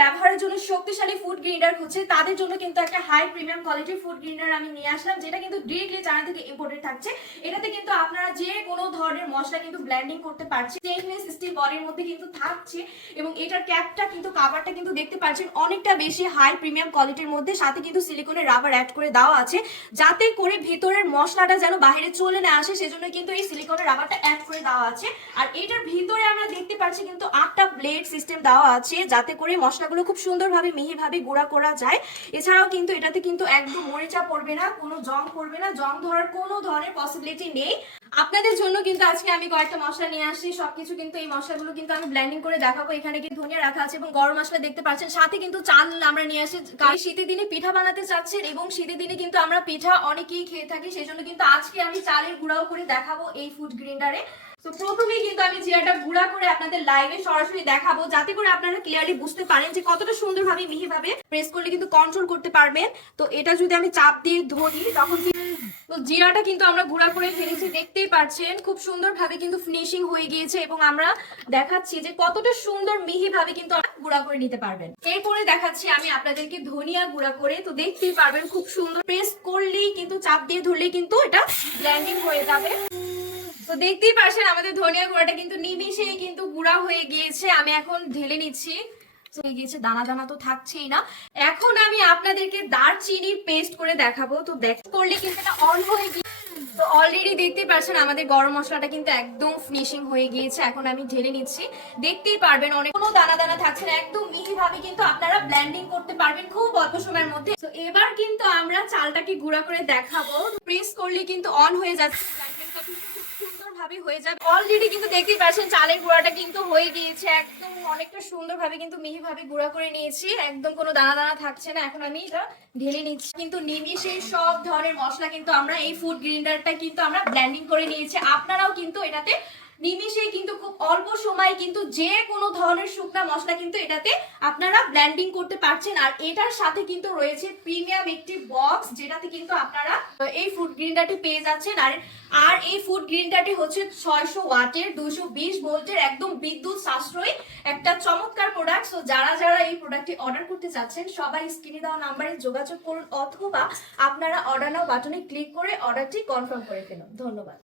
ব্যবহারের জন্য শক্তিশালী ফুড গ্রিনার হচ্ছে তাদের জন্য কিন্তু একটা হাই প্রিমিয়াম কোয়ালিটির ফুড গ্রিনার আমি নিয়ে আসলাম, যেটা কিন্তু ডিরেক্টলি চায়না থেকে ইম্পোর্টেড থাকছে। এটাতে কিন্তু আপনারা যে কোনো ধরনের মশলা কিন্তু ব্লেন্ডিং করতে পারছেন। স্টেনলেস স্টিল বডির মধ্যে কিন্তু থাকছে এবং এটার ক্যাপটা কিন্তু কাভারটা কিন্তু দেখতে পাচ্ছেন অনেকটা বেশি হাই প্রিমিয়াম কোয়ালিটির মধ্যে। সাথে কিন্তু সিলিকনের রাবার অ্যাড করে দেওয়া আছে, যাতে করে ভিতরের মশলাটা যেন বাইরে চলে না আসে, সেজন্য কিন্তু এই সিলিকনের রাবারটা অ্যাড করে দেওয়া আছে। আর এটার ভিতরে আমরা দেখতে পাচ্ছি কিন্তু আটটা ব্লেড সিস্টেম দেওয়া আছে, যাতে করে মশলাগুলো খুব সুন্দরভাবে মিহিভাবে গুঁড়া করা যায়। এছাড়াও কিন্তু এটাতে কিন্তু একদম মরিচা পড়বে না, কোনো জং পড়বে না, জং ধরার কোনো ধরনের পসিবিলিটি নেই। আপনাদের জন্য কিন্তু আজকে আমি কয়েকটা মশলা নিয়ে আসছি, সবকিছু কিন্তু এই মশলাগুলো কিন্তু আমি ব্ল্যান্ডিং করে দেখাবো। এখানে কিন্তু ধনিয়া রাখা আছে এবং গরম মশলা দেখতে পাচ্ছেন। সাথে কিন্তু চাল আমরা নিয়ে আসি কারণ শীতের দিনে পিঠা বানাতে চাচ্ছেন এবং শীতের দিনে কিন্তু আমরা পিঠা অনেকেই খেয়ে থাকি। সেই জন্য কিন্তু আজকে আমি চালের গুঁড়াও করে দেখাবো এই ফুড গ্রিন্ডারে তো প্রথমেই কিন্তু আমি জিরাটা গুঁড়া করে আপনাদের লাইভে সরাসরি দেখাবো, যাতে করে আপনারা ক্লিয়ারলি বুঝতে পারেন যে কতটা সুন্দরভাবে মিহিভাবে প্রেস করলে কিন্তু কন্ট্রোল করতে পারবেন। তো এটা যদি আমি চাপ দিয়ে ধরি, তখন তো জিরাটা কিন্তু আমরা গুঁড়া করে ফেলেছি, দেখতেই পাচ্ছেন খুব সুন্দরভাবে কিন্তু ফিনিশিং হয়ে গিয়েছে এবং আমরা দেখাচ্ছি যে কতটা সুন্দর মিহিভাবে কিন্তু গুঁড়া করে নিতে পারবেন। এরপরে দেখাচ্ছি আমি আপনাদেরকে ধনিয়া গুঁড়া করে, তো দেখতেই পারবেন খুব সুন্দর প্রেস করলেই কিন্তু, চাপ দিয়ে ধরলেই কিন্তু এটা ব্ল্যান্ডিং হয়ে যাবে। তো দেখতেই পাচ্ছেন আমাদের ধনিয়া গুঁড়াটা কিন্তু নিমিশেই কিন্তু গুঁড়া হয়ে গিয়েছে। আমি এখন ঢেলে নিচ্ছি। হয়ে গিয়েছে দানা দানা তো থাকছেই না। এখন আমি আপনাদেরকে দারচিনি পেস্ট করে দেখাবো। তো দেখ, করলে কিন্তু এটা অন হয়ে গিয়ে তো অলরেডি দেখতে পাচ্ছেন আমাদের গরম মশলাটা কিন্তু একদম ফিনিশিং হয়ে গিয়েছে। এখন আমি ঢেলে নিচ্ছি। দেখতেই পারবেন অনেক কোনো দানা দানা থাকছে না, একদম মিহি ভাবে কিন্তু আপনারা ব্লেন্ডিং করতে পারবেন খুব অল্প সময়ের মধ্যে। তো এবার কিন্তু আমরা চালটাকে গুঁড়া করে দেখাবো। প্রেস করলে কিন্তু অন হয়ে যাচ্ছে। সুন্দরভাবে হয়ে যাবে। অলরেডি কিন্তু দেখতেই পাচ্ছেন চালের গুঁড়াটা কিন্তু হয়ে গিয়েছে। একদম অনেকটা সুন্দর ভাবে কিন্তু মিহি ভাবে গুঁড়া করে নিয়েছি। একদম কোনো দানা দানা থাকছে না। এখন আমি এটা ঢেলে নিচ্ছি। কিন্তু নিমিশে সব ধরনের মশলা কিন্তু আমরা এই ফুড গ্রিন্ডারটা কিন্তু আমরা ব্ল্যান্ডিং করে নিয়েছি। আপনারাও কিন্তু এটাতে নিমিশে কিন্তু খুব অল্প সময় কিন্তু যে কোনো ধরনের শুকনা মশলা কিন্তু এটাতে আপনারা ব্লেন্ডিং করতে পারছেন। আর এটার সাথে কিন্তু রয়েছে প্রিমিয়াম একটি বক্স যেটাতে কিন্তু আপনারা এই ফুড গ্রিন্ডারটি পেয়ে যাচ্ছেন। আর আর এই ফুড গ্রিনটাটি হচ্ছে ছয়শো ওয়াটের, দুশো বিশ ভোল্টের একদম বিদ্যুৎ সাশ্রয়ী একটা চমৎকার প্রোডাক্ট সো যারা যারা এই প্রোডাক্টটি অর্ডার করতে চাচ্ছেন সবাই স্ক্রিনে দেওয়া নাম্বারে যোগাযোগ করুন অথবা আপনারা অর্ডার নাও বাটনে ক্লিক করে অর্ডারটি কনফার্ম করে ফেলুন। ধন্যবাদ।